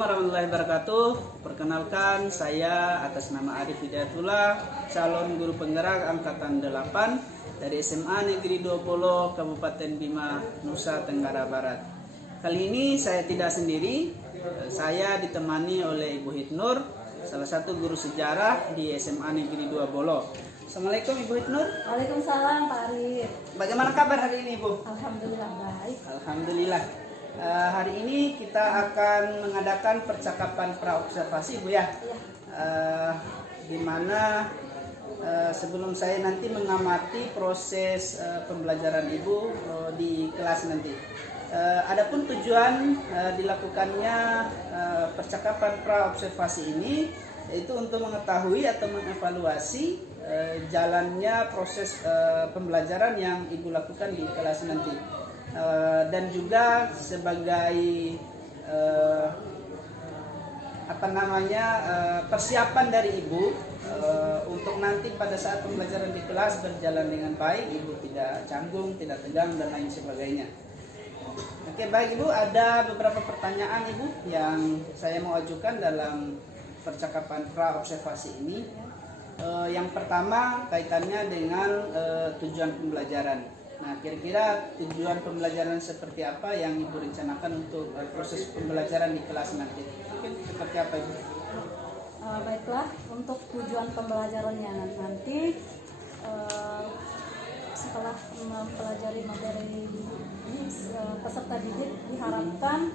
warahmatullahi wabarakatuh. Perkenalkan, saya atas nama Arif Hidayatullah, calon guru penggerak angkatan 8 dari SMA Negeri 20 Kabupaten Bima, Nusa Tenggara Barat. Kali ini saya tidak sendiri, saya ditemani oleh Ibu Hitnur, salah satu guru sejarah di SMA Negeri 20. Assalamualaikum Ibu Hitnur. Waalaikumsalam Pak Arif. Bagaimana kabar hari ini Ibu? Alhamdulillah baik. Alhamdulillah. Hari ini kita akan mengadakan percakapan praobservasi Bu ya. Di mana sebelum saya nanti mengamati proses pembelajaran Ibu di kelas nanti. Adapun tujuan dilakukannya percakapan praobservasi ini yaitu untuk mengetahui atau mengevaluasi jalannya proses pembelajaran yang Ibu lakukan di kelas nanti. Dan juga sebagai persiapan dari Ibu untuk nanti pada saat pembelajaran di kelas berjalan dengan baik, Ibu tidak canggung, tidak tegang dan lain sebagainya. Oke, baik Ibu, ada beberapa pertanyaan Ibu yang saya mau ajukan dalam percakapan praobservasi ini. Yang pertama kaitannya dengan tujuan pembelajaran. Nah, kira-kira tujuan pembelajaran seperti apa yang Ibu rencanakan untuk proses pembelajaran di kelas nanti? Mungkin seperti apa Ibu? Baiklah, untuk tujuan pembelajarannya nanti setelah mempelajari materi ini, peserta didik diharapkan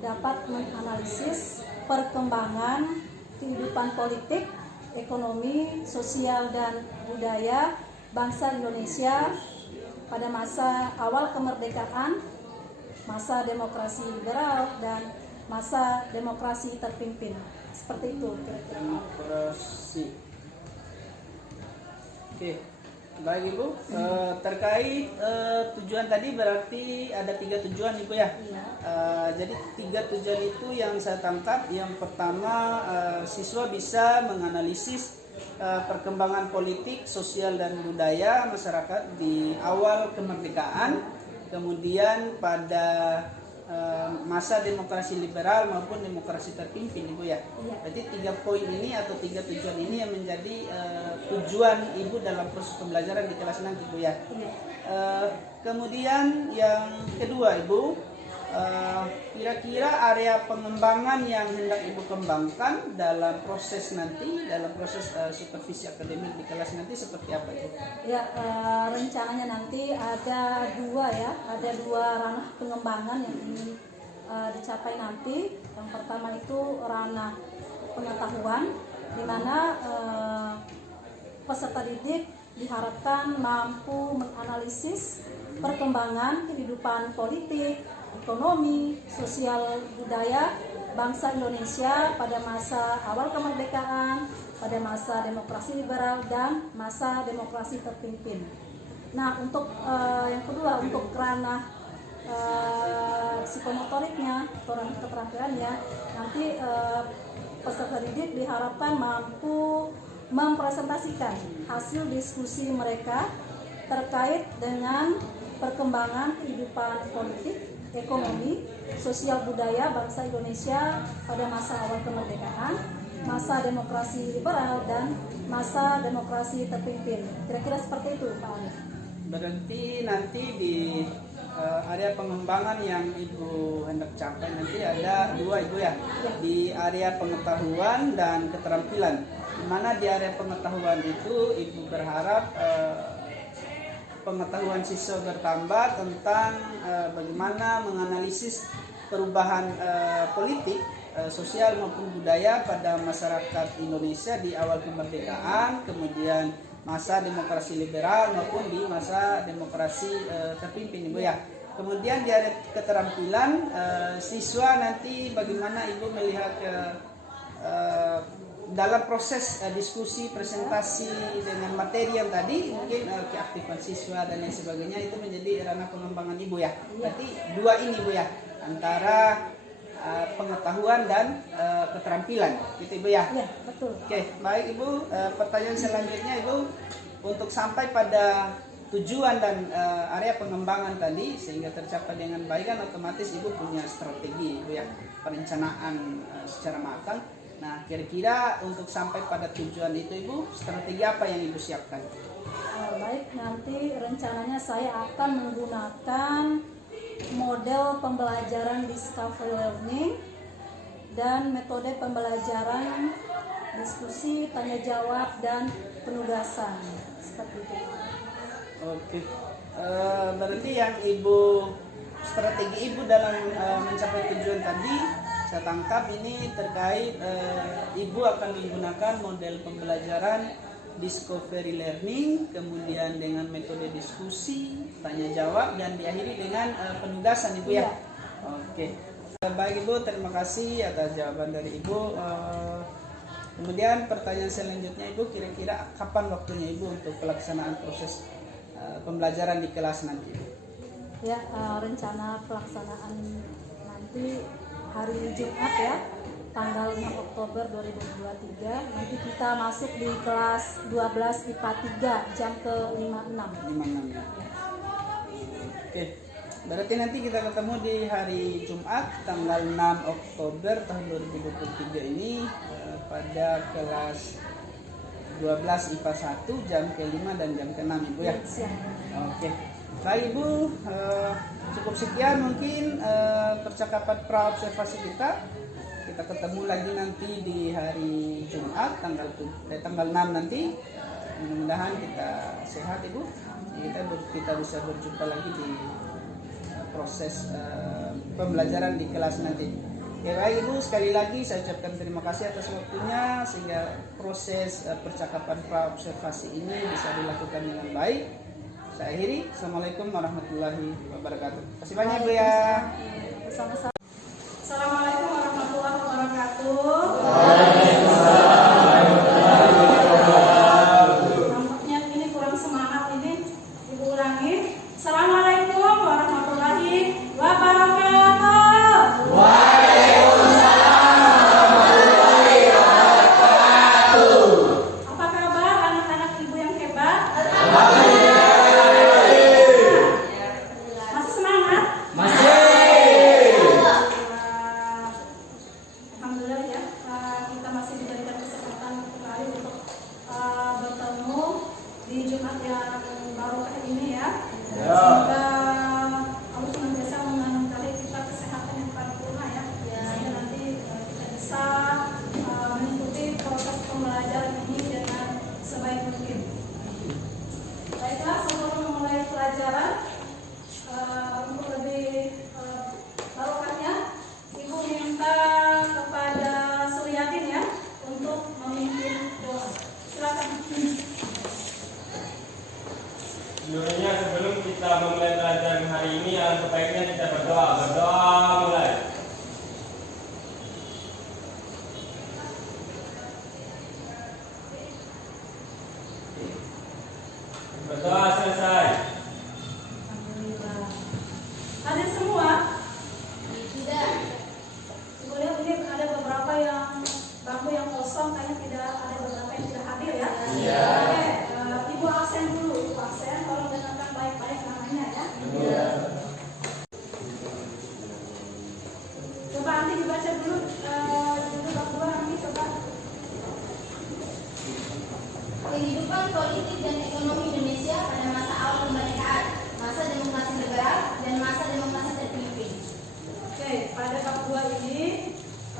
dapat menganalisis perkembangan kehidupan politik, ekonomi, sosial, dan budaya bangsa Indonesia pada masa awal kemerdekaan, masa demokrasi liberal, dan masa demokrasi terpimpin. Seperti itu kira-kira. Demokrasi. Oke, baik Ibu. Terkait tujuan tadi berarti ada 3 tujuan Ibu ya. Iya. Jadi 3 tujuan itu yang saya tangkap. Yang pertama, siswa bisa menganalisis perkembangan politik, sosial, dan budaya masyarakat di awal kemerdekaan, kemudian pada masa demokrasi liberal maupun demokrasi terpimpin Ibu ya. Berarti 3 poin ini atau 3 tujuan ini yang menjadi tujuan Ibu dalam proses pembelajaran di kelas nanti Ibu ya. Kemudian yang kedua Ibu, kira-kira area pengembangan yang hendak Ibu kembangkan dalam proses nanti, dalam proses supervisi akademik di kelas nanti seperti apa Ibu? Ya, rencananya nanti ada 2 ranah pengembangan yang ingin dicapai nanti. Yang pertama itu ranah pengetahuan, di mana peserta didik diharapkan mampu menganalisis perkembangan kehidupan politik, ekonomi, sosial, budaya bangsa Indonesia pada masa awal kemerdekaan, pada masa demokrasi liberal, dan masa demokrasi terpimpin. Nah, untuk yang kedua, untuk ranah psikomotoriknya atau ranah keterampilannya, nanti peserta didik diharapkan mampu mempresentasikan hasil diskusi mereka terkait dengan perkembangan kehidupan politik, ekonomi, sosial, budaya bangsa Indonesia pada masa awal kemerdekaan, masa demokrasi liberal, dan masa demokrasi terpimpin. Kira-kira seperti itu Pak Arif. Berarti nanti di area pengembangan yang Ibu hendak capai nanti ada 2 Ibu ya. Di area pengetahuan dan keterampilan. Di mana di area pengetahuan itu Ibu berharap pengetahuan siswa bertambah tentang bagaimana menganalisis perubahan politik, sosial maupun budaya pada masyarakat Indonesia di awal kemerdekaan, kemudian masa demokrasi liberal maupun di masa demokrasi terpimpin Ibu ya. Kemudian di area keterampilan, siswa nanti bagaimana Ibu melihat dalam proses diskusi, presentasi dengan materi yang tadi, mungkin keaktifan siswa dan lain sebagainya itu menjadi ranah pengembangan Ibu ya. Berarti 2 ini Ibu ya, antara pengetahuan dan keterampilan, gitu Ibu ya. Iya, betul. Oke, baik Ibu. Pertanyaan selanjutnya Ibu, untuk sampai pada tujuan dan area pengembangan tadi sehingga tercapai dengan baik, kan otomatis ibu punya strategi ibu ya, perencanaan secara matang. Nah, kira-kira untuk sampai pada tujuan itu ibu, strategi apa yang ibu siapkan? Baik, nanti rencananya saya akan menggunakan model pembelajaran discovery learning dan metode pembelajaran diskusi, tanya jawab, dan penugasan seperti itu. Oke, berarti yang ibu, strategi ibu dalam mencapai tujuan tadi saya tangkap ini terkait ibu akan menggunakan model pembelajaran discovery learning, kemudian dengan metode diskusi, tanya jawab, dan diakhiri dengan penugasan ibu ya. Oke, baik ibu, terima kasih atas jawaban dari ibu. Kemudian pertanyaan selanjutnya ibu, kira-kira kapan waktunya ibu untuk pelaksanaan proses pembelajaran di kelas nanti? Ya, rencana pelaksanaan nanti hari Jumat ya, tanggal 6 Oktober 2023. Nanti kita masuk di kelas 12 IPA 3 jam ke 56. 56 ya. Oke, berarti nanti kita ketemu di hari Jumat tanggal 6 Oktober tahun 2023 ini pada kelas 12 IPA 1 jam ke-5 dan jam ke-6 ibu ya. Oke. Baik ibu, cukup sekian mungkin percakapan praobservasi kita. Kita ketemu lagi nanti di hari Jumat tanggal 6 nanti. Mudah-mudahan kita sehat ibu. Kita bisa berjumpa lagi di proses pembelajaran di kelas nanti. Oke, baik ibu, sekali lagi saya ucapkan terima kasih atas waktunya sehingga proses percakapan praobservasi ini bisa dilakukan dengan baik. Saya akhiri. Assalamualaikum warahmatullahi wabarakatuh. Terima kasih banyak ibu ya. Bersama-sama. Assalamualaikum warahmatullahi wabarakatuh. Nampaknya ini kurang semangat ini, ibu ulangi. Assalamualaikum warahmatullahi wabarakatuh. Apa kabar anak-anak ibu yang hebat? Masih semangat? Alhamdulillah ya, kita masih diberikan kesempatan kembali untuk bertemu di Jumat yang barokah ini ya. Semoga Allah senantiasa menganugerahi kita kesehatan yang paripurna ya. Sehingga nanti kita bisa mengikuti proses pembelajaran ini dengan sebaik mungkin. Baiklah, sebelum memulai pelajaran, untuk lebih barokahnya, ibu minta kepada Suryadin ya untuk memimpin doa. Silakan. Seluruhnya sebelum kita memulai pelajaran hari ini, alangkah baiknya kita berdoa. Berdoa mulai. Berdoa selesai. Alhamdulillah. Hadir semua? Tidak. Ibu lihat ini ada beberapa yang bangku yang kosong, kayaknya tidak ada beberapa yang tidak hadir ya. Iya. Oke, ibu absen dulu. Ibu absen, tolong dengarkan baik-baik namanya ya. Iya. Coba nanti dibaca dulu bab 2 nanti coba. Kehidupan politik dan ekonomi Indonesia pada masa awal kemerdekaan, masa demokrasi liberal, dan masa demokrasi terpimpin. Oke, pada bab 2 ini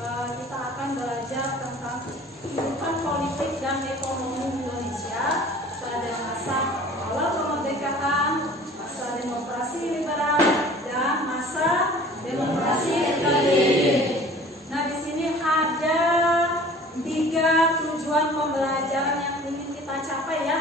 kita akan belajar tentang kehidupan politik dan ekonomi Indonesia pada masa awal kemerdekaan, masa demokrasi liberal, dan masa demokrasi terpimpin. Nah, di sini ada 3 tujuan pembelajaran yang ingin kita capai ya.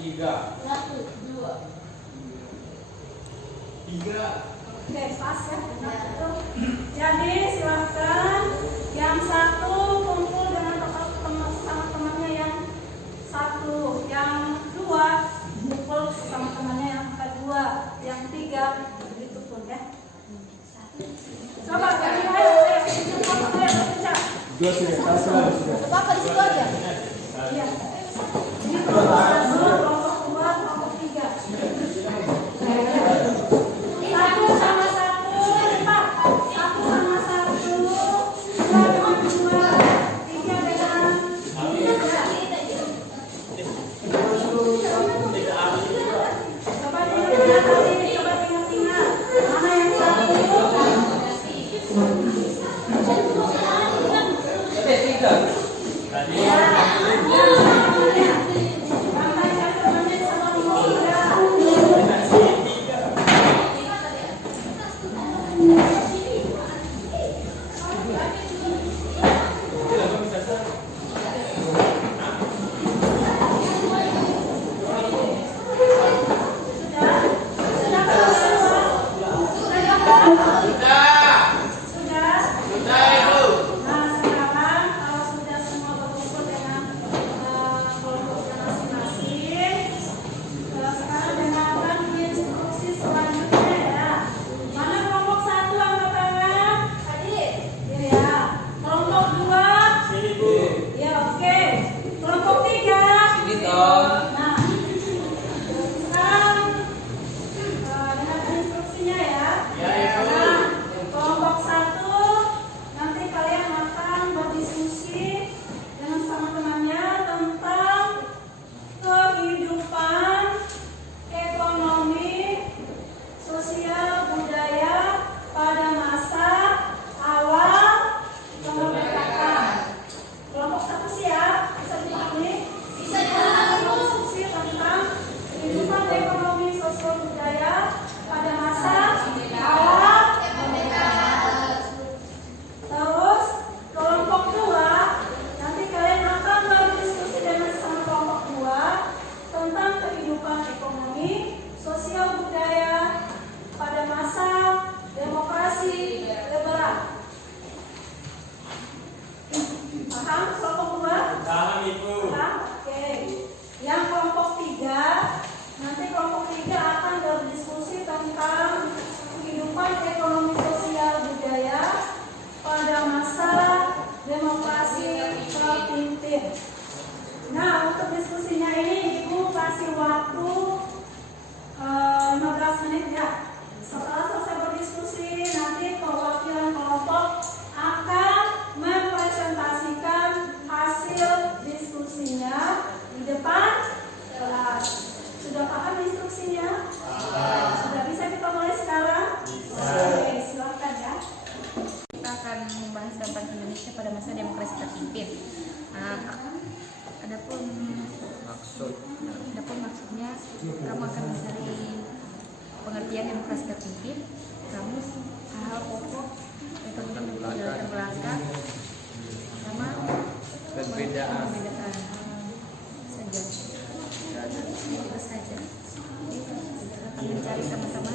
3. 1, 2. 3. Oke, pas ya. Benar itu. Jadi silahkan yang satu kumpul dengan teman sama temannya yang satu, yang dua kumpul sama temannya yang kedua, yang tiga begitu pun ya. Coba kalian ayo kerja. Dua sudah, kalau selalu sudah. Bapak di situ aja. Iya. Ini kelompok satu, kelompok dua, kelompok tiga. Satu sama satu, empat. Satu sama satu, dua dengan dua, tiga dengan tiga. Coba diingat tadi, coba ingat-ingat. Mana yang satu? Tiga. Tambahkan temannya sama nomor tiga. Nah, sekarang kalau sudah semua berkumpul dengan kelompoknya masing-masing, sekarang dengarkan instruksi selanjutnya ya. Mana kelompok satu angkat tangan? Adik. Ya. Kelompok dua? Sini, Bu. Ya, oke. Kelompok tiga? Sini dong. Nah, sekarang dengarkan instruksinya ya. Ya, Ibu. Nah, kelompok satu nanti kalian akan berdiskusi dengan sama temannya tentang kehidupan ekonomi, sosial, budaya pada masa awal kemerdekaan. Kelompok satu siap? Bisa dipahami? Bisa dipahami. Diskusi tentang kehidupan ekonomi, sosial, budaya pada masa awal kemerdekaan. Terus kelompok dua nanti kalian akan berdiskusi dengan sama kelompok dua tentang kehidupan ekonomi, sosial, budaya pada masa demokrasi liberal. Paham kelompok dua? Paham, Ibu. Paham? Oke. Yang kelompok tiga nanti kelompok tiga akan berdiskusi tentang kehidupan ekonomi, sosial, budaya pada masa demokrasi terpimpin. Nah, untuk diskusinya ini Ibu kasih waktu 15 menit ya. Setelah selesai berdiskusi, nanti perwakilan kelompok akan mempresentasikan hasil diskusinya di depan kelas. Sudah paham instruksinya? Sudah bisa kita mulai sekarang? Oke, silakan ya. Kita akan membahas tentang Indonesia pada masa demokrasi terpimpin. Adapun maksudnya, kamu akan mencari pengertian demokrasi terpimpin, kamus, hal pokok, metode latar belakang, sama perbedaan saja. Itu saja. Akan mencari sama-sama.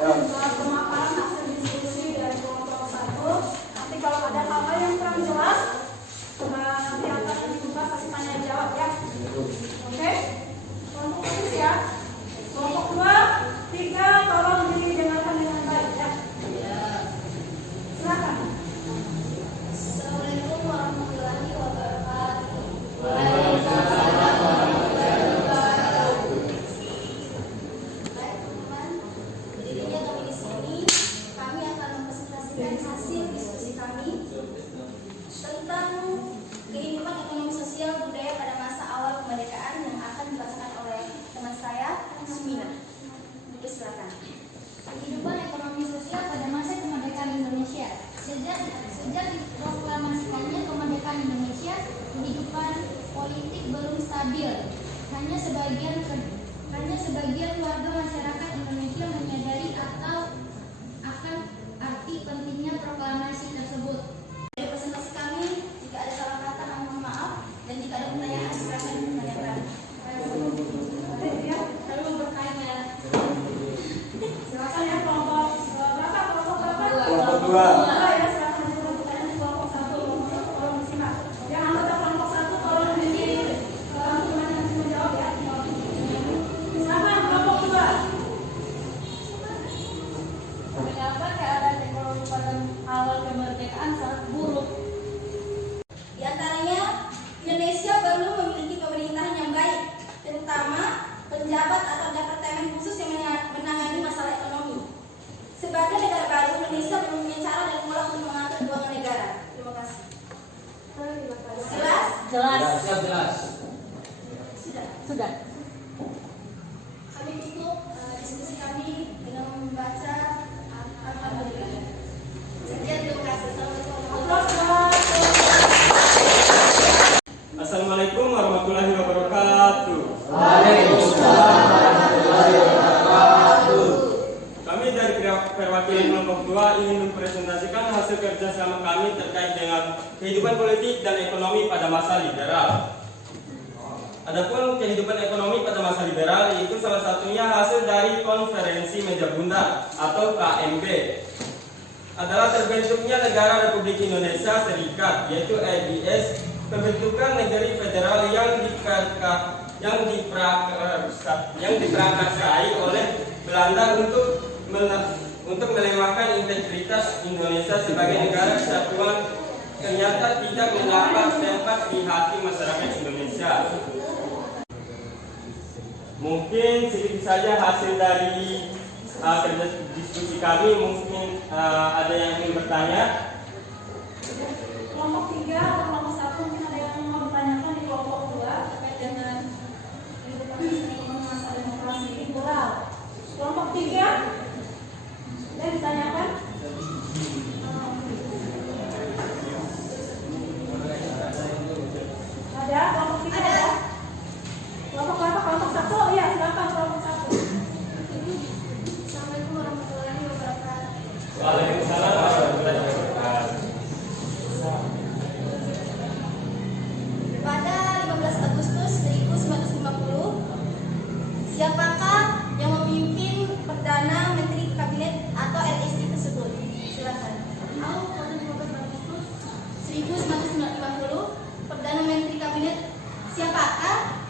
buat pemaparan hasil diskusi dari kelompok 1. Nanti kalau ada hal-hal yang kurang jelas, nanti akan dibuka sesi tanya jawab ya. Oke? Kelompok 1 ya. Kelompok 2, 3 tolong didengarkan dengan baik ya. Silakan. Assalamualaikum warahmatullahi wabarakatuh. Baik teman-teman, jadinya kami di sini kami akan mempresentasikan hasil diskusi kami tentang kehidupan ekonomi sosial budaya pada masa awal kemerdekaan yang akan dibacakan oleh teman saya, Susmina. Silakan. Kehidupan ekonomi sosial pada masa kemerdekaan Indonesia. Sejak diproklamasikannya kemerdekaan Indonesia, kehidupan politik belum stabil. Hanya sebagian warga masyarakat Indonesia menyadari atau akan arti pentingnya proklamasi tersebut. Dari presentasi kami, jika ada salah kata mohon maaf, dan jika ada pertanyaan silakan ditanyakan. Kami bertanya. Silakan ya kelompok berapa? Kelompok berapa? Kelompok 2. Ya, silakan dibuka pertanyaan di kelompok 1. Tolong disimak. Yang anggota kelompok 1 tolong nanti menjawab ya. Silakan kelompok 2. Mengapa keadaan ekonomi pada awal kemerdekaan sangat buruk? Di antaranya, Indonesia belum memiliki pemerintahan yang baik, terutama penjabat atau departemen khusus yang menangani masalah ekonomi. Sebagai negara baru, Indonesia belum punya cara dan pola untuk mengatur keuangan negara. Terima kasih. Jelas? Jelas. Sudah. Kami tutup diskusi kami dengan membaca Alhamdulillah. Sekian, terima kasih. Assalamualaikum. Assalamualaikum warahmatullahi wabarakatuh. Kami dari perwakilan kelompok 2 ingin mempresentasikan hasil kerja selama kami terkait dengan kehidupan politik dan ekonomi pada masa liberal. Adapun kehidupan ekonomi pada masa liberal itu salah satunya hasil dari konferensi meja bundar atau KMB. Adalah terbentuknya negara Republik Indonesia Serikat, yaitu RIS, pembentukan negeri federal yang diprakarsai oleh Belanda untuk melemahkan integritas Indonesia sebagai negara kesatuan, ternyata tidak mendapat tempat di hati masyarakat Indonesia. Mungkin sedikit saja hasil dari kerja diskusi kami. Mungkin ada yang ingin bertanya. Kelompok 3 atau kelompok 1 mungkin ada yang mau ditanyakan di kelompok 2 terkait dengan kehidupan ekonomi masa demokrasi liberal. Kelompok 3 ada yang ditanyakan? Ada? Kelompok 3 ada? Kelompok berapa? Kelompok 1? Iya, silakan kelompok 1. Assalamualaikum warahmatullahi wabarakatuh. Waalaikumsalam warahmatullahi wabarakatuh. Pada 15 Agustus 1950, siapakah yang memimpin Perdana Menteri Kabinet atau RSI tersebut? Silakan. Pada 15 Agustus 1950, Perdana Menteri Kabinet siapakah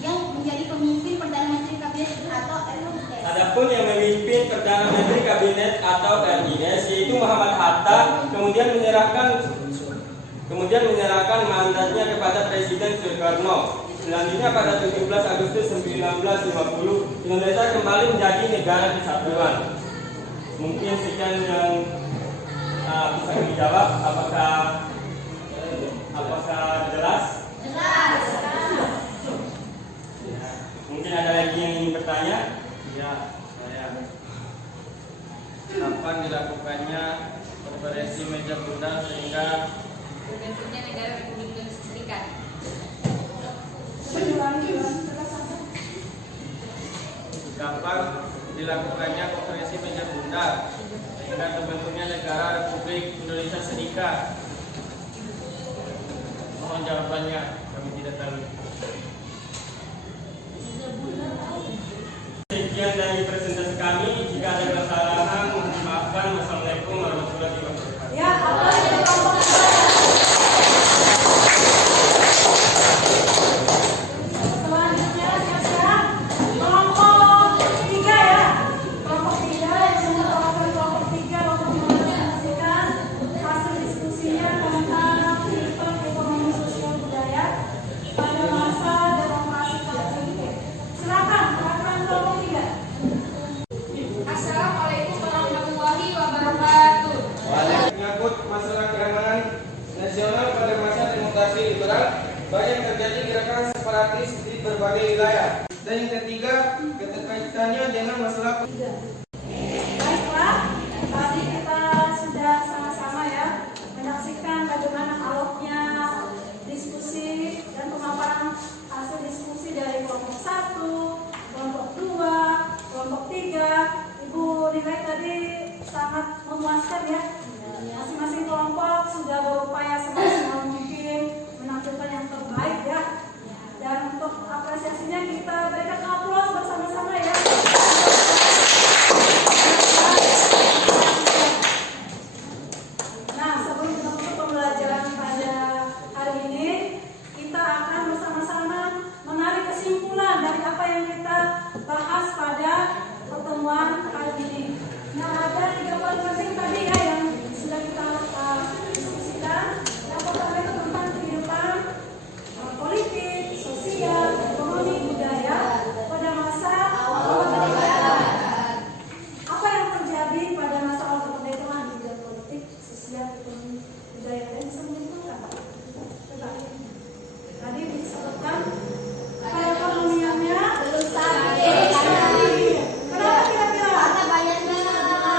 yang menjadi pemimpin Perdana Menteri Kabinet atau RIS? Adapun yang memimpin Perdana Menteri Kabinet atau RIS yaitu Muhammad Hatta, kemudian menyerahkan mandatnya kepada Presiden Soekarno. Selanjutnya pada 17 Agustus 1950 Indonesia kembali menjadi negara kesatuan. Mungkin sekian yang bisa dijawab. Apakah jelas? Jelas. Mungkin ada lagi yang ingin bertanya? Ya, saya. Kapan dilakukannya konferensi meja bundar sehingga Terbentuknya negara Republik Indonesia Serikat. kapan dilakukannya konferensi meja bundar sehingga terbentuknya negara Republik Indonesia Serikat? Mohon jawabannya, kami tidak tahu. Sekian dari presentasi kami. Jika ada menyangkut masalah keamanan nasional pada masa demokrasi liberal, banyak terjadi gerakan separatis di berbagai wilayah. Dan yang ketiga, keterkaitannya dengan masalah Baiklah, tadi kita sudah sama-sama ya menyaksikan bagaimana alurnya diskusi dan pemaparan hasil diskusi dari kelompok 1, kelompok 2, kelompok 3. Ibu nilai tadi sangat memuaskan ya. Masing-masing kelompok sudah berupaya semaksimal mungkin menampilkan yang terbaik ya. Dan untuk apresiasinya kita berikan aplaus bersama-sama ya. Nah, sebelum kita tutup pembelajaran pada hari ini, kita akan bersama-sama menarik kesimpulan dari apa yang kita bahas pada pertemuan kali ini. Nah, ada 3 poin penting tadi ya yang sudah kita diskusikan. Yang pertama itu tentang kehidupan politik, sosial, ekonomi, budaya pada masa awal kemerdekaan. Apa yang terjadi pada masa awal kemerdekaan di bidang politik, sosial, ekonomi, budaya, dan bisa menentukan. Coba. Tadi disebutkan perekonomiannya belum stabil. Kenapa kira-kira? Karena banyaknya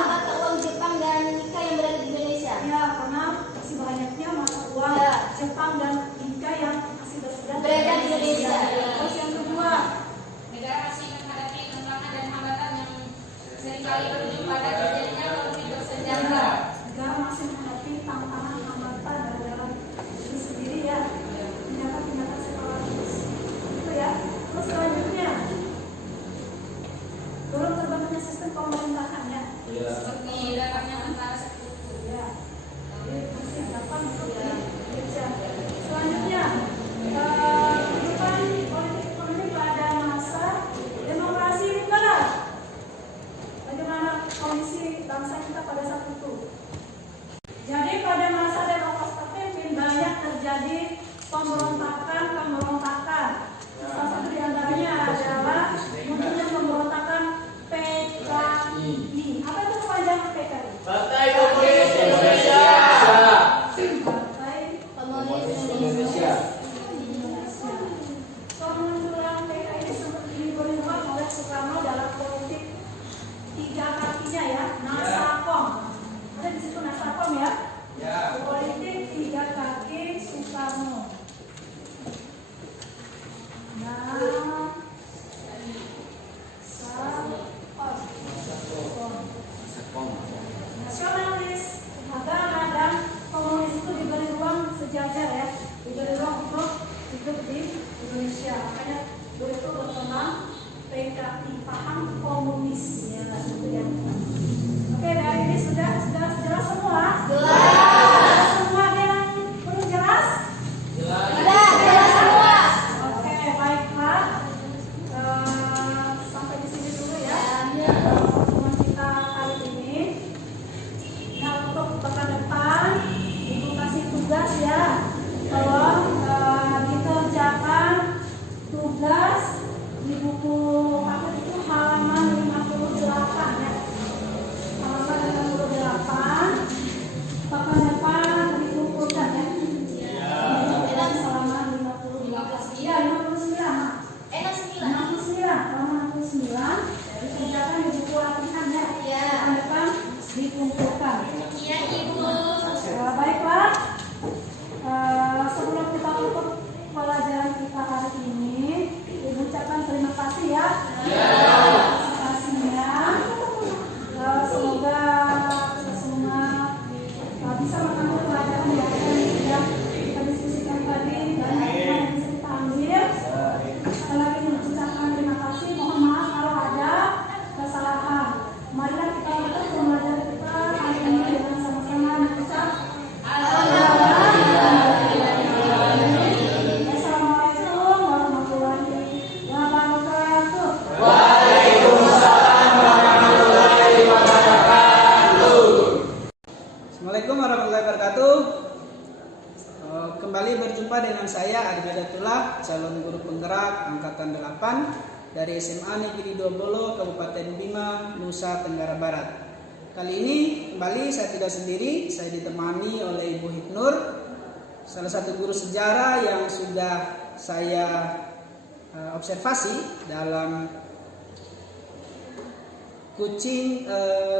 mata uang Jepang dan Nikkei yang berada di Indonesia. Ya, karena masih banyaknya mata uang Jepang dan Nikkei yang masih Berada di Indonesia. Terus yang kedua, Negara masih menghadapi tantangan dan hambatan yang seringkali berujung pada terjadinya konflik bersenjata. negara masih menghadapi tantangan hambatan dalam diri sendiri ya, tindakan-tindakan separatis itu ya. Terus selanjutnya, belum terbentuknya sistem pemerintahan ya. Seperti dapatnya antara sekutu. Ya, jadi masih gampang untuk dibaca. Selanjutnya, kehidupan politik ekonomi pada masa demokrasi liberal. Bagaimana kondisi bangsa kita pada saat itu? Jadi pada masa demokrasi terpimpin banyak terjadi pemberontakan. Salah satu di antaranya adalah munculnya pemberontakan PKI. Apa itu kepanjangan PKI? Partai Komunis Indonesia. Partai Komunis Indonesia. Kemunculan PKI ini sempat diberi ruang oleh Soekarno dalam politik 3 kakinya ya, Nasakom. Ada di situ Nasakom ya. Politik 3 kaki Soekarno. Nasionalis, agama dan komunis itu diberi ruang sejajar ya, diberi ruang untuk hidup di Indonesia. Makanya dulu itu berkembang PKI, paham komunis ya, gitu ya. Oke, dari ini sudah jelas semua. Jelas semua yang belum jelas. Jelas semua. Oke, baiklah. Sampai di sini dulu ya. Pertemuan kita kali ini. Nah, untuk pekan depan, Ibu kasih tugas ya. Tolong dikerjakan tugas di buku apa itu halaman 58 ya. Halaman 58. Pekan depan dikumpulkan ya. Halaman 59. Ya, 59. 59, halaman 69 dikerjakan di buku latihan ya. Pekan depan dikumpulkan. Iya, Ibu. Baiklah, sebelum kita tutup pelajaran kita hari ini, Ibu ucapkan terima kasih ya. Terima kasihnya. Semoga kita semua bisa mengambil pelajaran yang kita diskusikan tadi, banyak yang bisa kita ambil. Sekali lagi mengucapkan terima kasih. Mohon maaf kalau ada kesalahan. Marilah kita tutup pembelajaran kita hari ini dengan sama-sama mengucap Assalamualaikum warahmatullahi wabarakatuh. Assalamualaikum warahmatullahi wabarakatuh. Kembali berjumpa dengan saya Arif Hidatullah, calon guru penggerak angkatan 8 dari SMA Negeri 20 Kabupaten Bima, Nusa Tenggara Barat. kali ini kembali saya tidak sendiri, saya ditemani oleh Ibu Hipnur, salah satu guru sejarah yang sudah saya observasi dalam coaching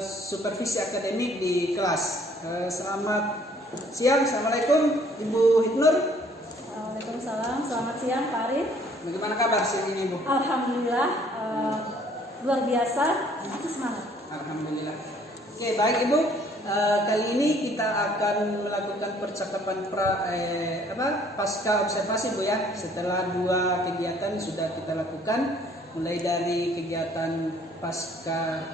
supervisi akademik di kelas. Selamat siang, Assalamualaikum Ibu Hipnur. Waalaikumsalam, selamat siang Pak Arif. Bagaimana kabar siang ini Ibu? Alhamdulillah, luar biasa, masih semangat. Alhamdulillah. Oke, baik Ibu. Kali ini kita akan melakukan percakapan pasca observasi Bu ya. Setelah 2 kegiatan sudah kita lakukan, mulai dari kegiatan pasca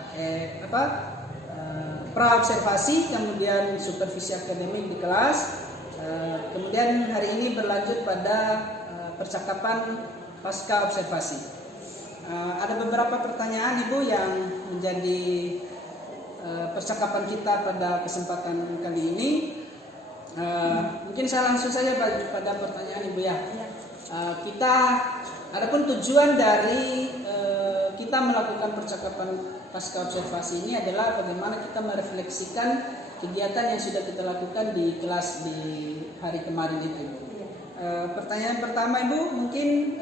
pra observasi, kemudian supervisi akademik di kelas, kemudian hari ini berlanjut pada percakapan pasca observasi. Ada beberapa pertanyaan Ibu yang menjadi percakapan kita pada kesempatan kali ini. Mungkin saya langsung saja pada pertanyaan Ibu ya. Adapun tujuan dari kita melakukan percakapan pasca observasi ini adalah bagaimana kita merefleksikan kegiatan yang sudah kita lakukan di kelas di hari kemarin itu. Pertanyaan pertama Ibu, mungkin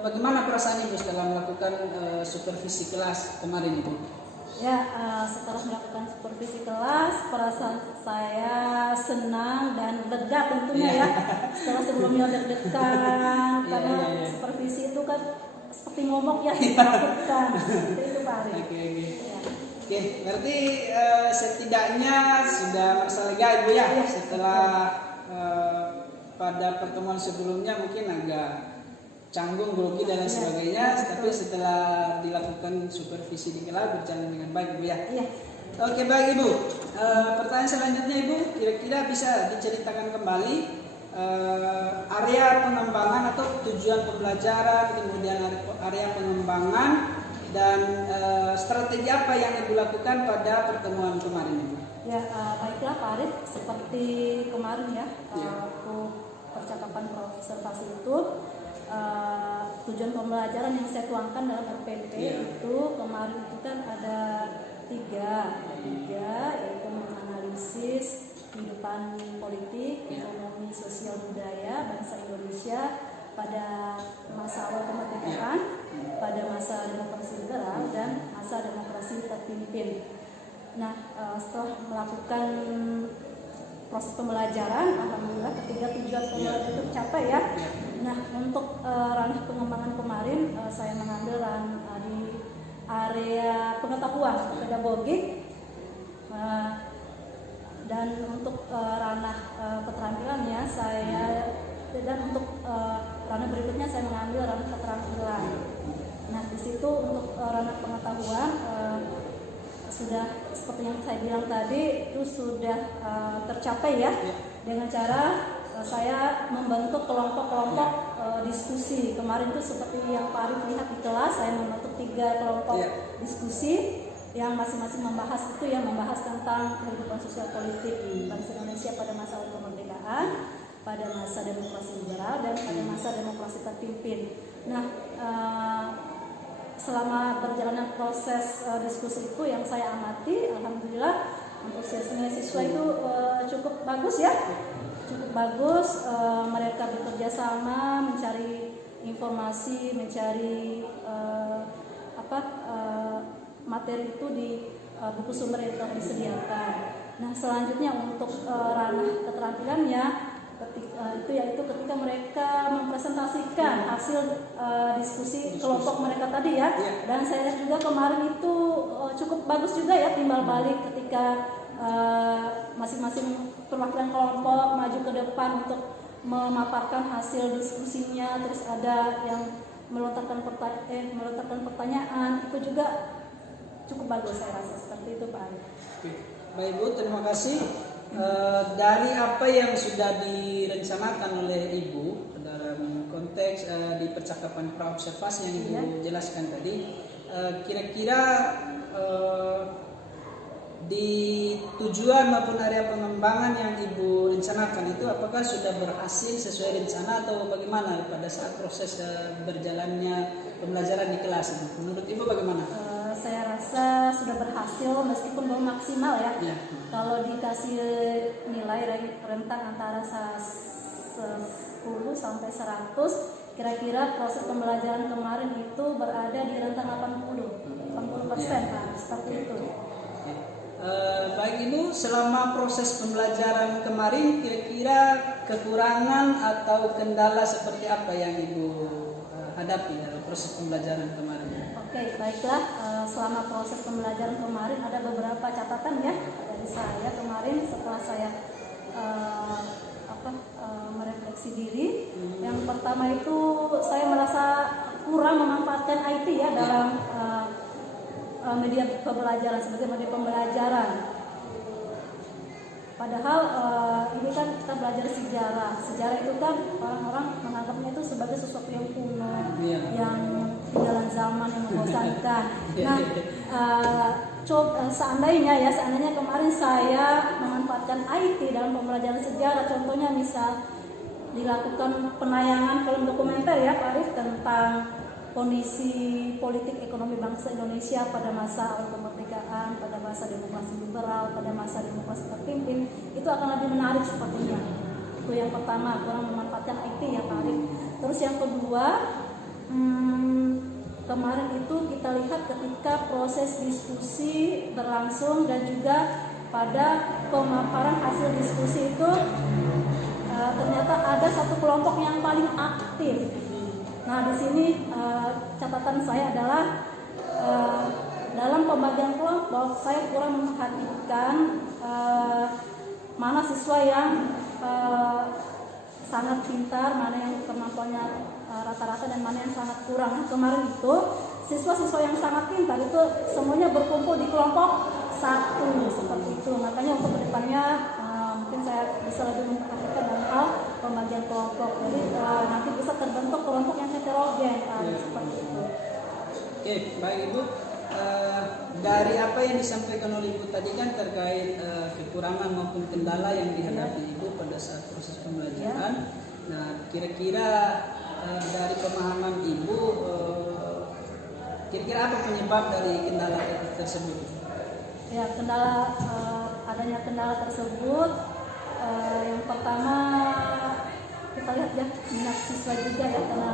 bagaimana perasaan Ibu setelah melakukan supervisi kelas kemarin Ibu? Ya, setelah melakukan supervisi kelas, perasaan saya senang dan lega tentunya ya. Setelah sebelumnya deg-degan, karena supervisi itu kan seperti ngomong ya, ditakutkan. Itu Pak Arif. Oke, berarti setidaknya sudah merasa lega Ibu ya, setelah pada pertemuan sebelumnya mungkin agak canggung, grogi dan lain sebagainya, tapi setelah dilakukan supervisi di kelas berjalan dengan baik Bu ya. Oke, baik Ibu. Pertanyaan selanjutnya Ibu, kira-kira bisa diceritakan kembali area pengembangan atau tujuan pembelajaran, kemudian area pengembangan dan strategi apa yang Ibu lakukan pada pertemuan kemarin Ibu? Ya, baiklah Pak Arif, seperti kemarin ya, waktu percakapan observasi itu, tujuan pembelajaran yang saya tuangkan dalam RPP itu kemarin itu kan ada tiga, yaitu menganalisis kehidupan politik, ekonomi, sosial, budaya bangsa Indonesia pada masa awal kemerdekaan, pada masa demokrasi liberal dan masa demokrasi terpimpin. Nah, setelah melakukan proses pembelajaran, alhamdulillah ketiga tujuan pembelajaran itu tercapai ya. Nah, untuk ranah pengembangan kemarin saya mengambil di area pengetahuan pedagogik, dan untuk ranah keterampilannya dan untuk ranah berikutnya saya mengambil ranah keterampilan. Nah, di situ untuk ranah pengetahuan sudah seperti yang saya bilang tadi itu sudah tercapai ya, dengan cara saya membentuk kelompok-kelompok diskusi. Kemarin itu seperti yang Pak Arif lihat di kelas, saya membentuk 3 kelompok diskusi yang masing-masing membahas tentang kehidupan sosial politik bangsa Indonesia pada masa kemerdekaan, pada masa demokrasi liberal dan pada masa demokrasi terpimpin. Nah, selama berjalannya proses diskusi itu yang saya amati, alhamdulillah antusiasme siswa itu cukup bagus ya. Cukup bagus, mereka bekerja sama mencari informasi, mencari materi itu di buku sumber yang telah disediakan. Nah, selanjutnya untuk ranah keterampilannya ketika mereka mempresentasikan hasil diskusi kelompok mereka tadi ya. Dan saya lihat juga kemarin itu cukup bagus juga ya, timbal balik ketika masing-masing perwakilan kelompok maju ke depan untuk memaparkan hasil diskusinya, terus ada yang melontarkan pertanyaan, itu juga cukup bagus saya rasa, seperti itu Pak Arif. Baik Bu, terima kasih. Dari apa yang sudah direncanakan oleh Ibu dalam konteks di percakapan pra-observasi yang Ibu jelaskan tadi, kira-kira di tujuan maupun area pengembangan yang Ibu rencanakan itu apakah sudah berhasil sesuai rencana atau bagaimana pada saat proses berjalannya pembelajaran di kelas? Menurut Ibu bagaimana? Saya saya rasa sudah berhasil meskipun belum maksimal ya. Ya. Kalau dikasih nilai rentang antara 10 sampai 100, kira-kira proses pembelajaran kemarin itu berada di rentang 80%, Pak, seperti itu. Baik Ibu, selama proses pembelajaran kemarin kira-kira kekurangan atau kendala seperti apa yang Ibu hadapi dalam proses pembelajaran kemarin? Oke, baiklah. Selama proses pembelajaran kemarin ada beberapa catatan ya dari saya kemarin setelah saya merefleksi diri. Yang pertama itu saya merasa kurang memanfaatkan IT ya dalam media pembelajaran sebagai media pembelajaran. Padahal ini kan kita belajar sejarah. Sejarah itu kan orang-orang menganggapnya itu sebagai sesuatu yang kuno, yang jalan zaman, yang membosankan. Nah, seandainya kemarin saya memanfaatkan IT dalam pembelajaran sejarah, contohnya misal dilakukan penayangan film dokumenter ya Pak Arif tentang kondisi politik ekonomi bangsa Indonesia pada masa awal kemerdekaan, pada masa demokrasi liberal, pada masa demokrasi terpimpin, itu akan lebih menarik sepertinya. Itu yang pertama, kurang memanfaatkan IT ya Pak Arif. Terus yang kedua, kemarin itu kita lihat ketika proses diskusi berlangsung dan juga pada pemaparan hasil diskusi itu ternyata ada satu kelompok yang paling aktif. Nah, di sini catatan saya adalah dalam pembagian kelompok saya kurang memperhatikan mana siswa yang sangat pintar, mana yang kemampuannya rata-rata dan mana yang sangat kurang. Nah, kemarin itu siswa-siswa yang sangat pintar itu semuanya berkumpul di kelompok 1 seperti itu. Makanya untuk kedepannya mungkin saya bisa lebih memperhatikan dalam hal pembagian kelompok. Jadi nanti bisa terbentuk kelompok yang heterogen seperti itu. Oke, baik Ibu. Dari apa yang disampaikan oleh Ibu tadi kan terkait kekurangan maupun kendala yang dihadapi Ibu pada saat proses pembelajaran. Nah, kira-kira dari pemahaman Ibu, kira-kira apa penyebab dari kendala tersebut? Ya, adanya kendala tersebut, yang pertama kita lihat ya minat siswa juga ya, karena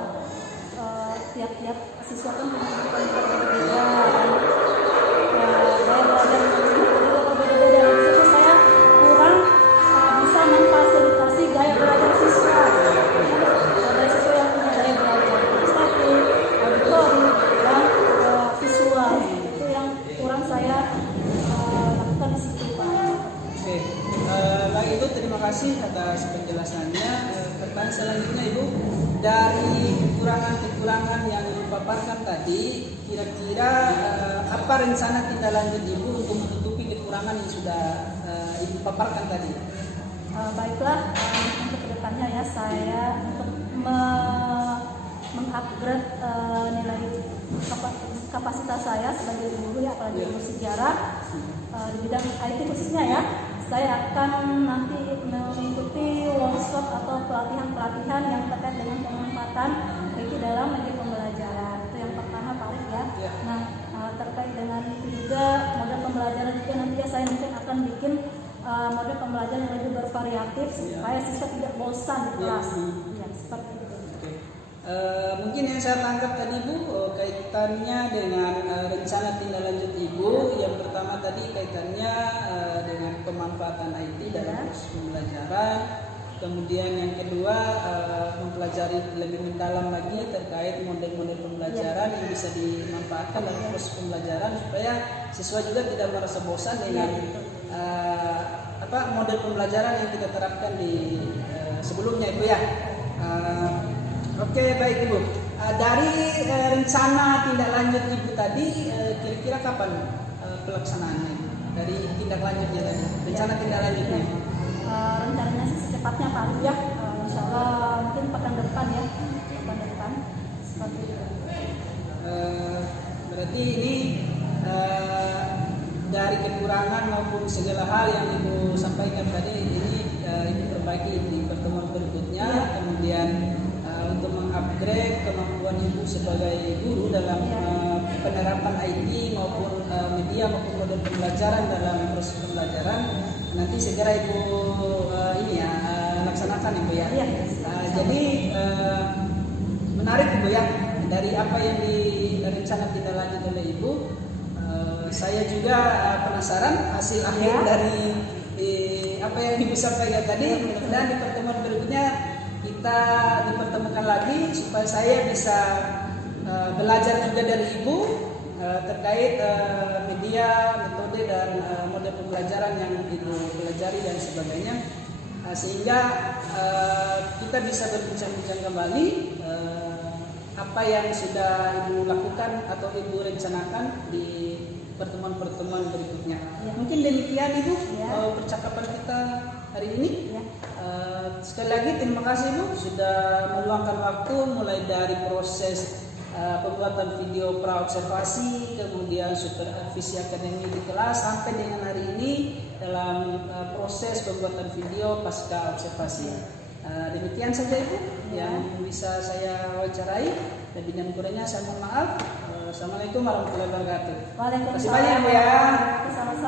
tiap-tiap siswa kan punya kebutuhan yang berbeda dan gaya belajar juga berbeda-beda. Di situ saya kurang bisa memfasilitasi gaya belajar siswa. Ada siswa yang punya gaya belajar satu, auditori dan visual. Itu yang kurang saya lakukan di situ, Pak. Oke, baik Ibu, terima kasih atas penjelasannya. Pertanyaan selanjutnya Ibu, dari kekurangan-kekurangan yang dipaparkan tadi, kira-kira apa rencana tindak lanjut Ibu untuk menutupi kekurangan yang sudah Ibu paparkan tadi? Baiklah, untuk kedepannya ya saya untuk mengupgrade nilai kapasitas saya sebagai guru ya, apalagi guru sejarah di bidang IT khususnya ya. Saya akan nanti mengikuti workshop atau pelatihan-pelatihan yang terkait dengan pemanfaatan IT dalam media pembelajaran. Itu yang pertama Pak Arif ya. Nah, terkait dengan itu juga model pembelajaran juga nanti ya saya mungkin akan bikin model pembelajaran yang lebih bervariatif supaya siswa tidak bosan di kelas. Ya, seperti itu. Mungkin yang saya tangkap tadi Bu, kaitannya dengan rencana tindak lanjut Ibu. Yang pertama tadi kaitannya dengan pemanfaatan IT dalam proses pembelajaran. Kemudian yang kedua mempelajari lebih mendalam lagi terkait model-model pembelajaran yang bisa dimanfaatkan dalam proses pembelajaran supaya siswa juga tidak merasa bosan dengan model pembelajaran yang kita terapkan di sebelumnya Ibu ya. Oke, baik Ibu. Dari rencana tindak lanjut Ibu tadi, kira-kira kapan pelaksanaannya? Dari tindak lanjutnya tadi, rencana tindak lanjutnya? Rencananya sih secepatnya Pak Arif ya. Insya Allah mungkin pekan depan ya, pekan depan seperti itu. Berarti ini dari kekurangan maupun segala hal yang Ibu sampaikan tadi, ini Ibu perbaiki di pertemuan berikutnya. Kemudian untuk mengupgrade kemampuan Ibu sebagai guru dalam penerapan IT maupun media maupun model pembelajaran dalam proses pembelajaran nanti segera Ibu laksanakan Ibu ya. Iya. Jadi menarik Ibu ya, dari apa yang direncana tidak lanjut oleh Ibu. Saya juga penasaran hasil akhir dari apa yang Ibu sampaikan tadi. Mudah-mudahan di pertemuan berikutnya kita dipertemukan lagi supaya saya bisa belajar juga dari Ibu terkait media, metode dan model pembelajaran yang Ibu pelajari dan sebagainya, sehingga kita bisa berbincang-bincang kembali apa yang sudah Ibu lakukan atau Ibu rencanakan di pertemuan-pertemuan berikutnya. Ya. Mungkin demikian Ibu Ya. percakapan kita hari ini. Ya. Sekali lagi terima kasih Bu sudah meluangkan waktu mulai dari proses pembuatan video praobservasi, kemudian supervisi akademik di kelas sampai dengan hari ini dalam proses pembuatan video pasca observasi. Demikian saja Ibu yang bisa saya wawancarai. Lebih dan kurangnya saya mohon maaf. Assalamualaikum warahmatullahi wabarakatuh. Waalaikumsalam. Terima kasih banyak Bu ya. Sama-sama.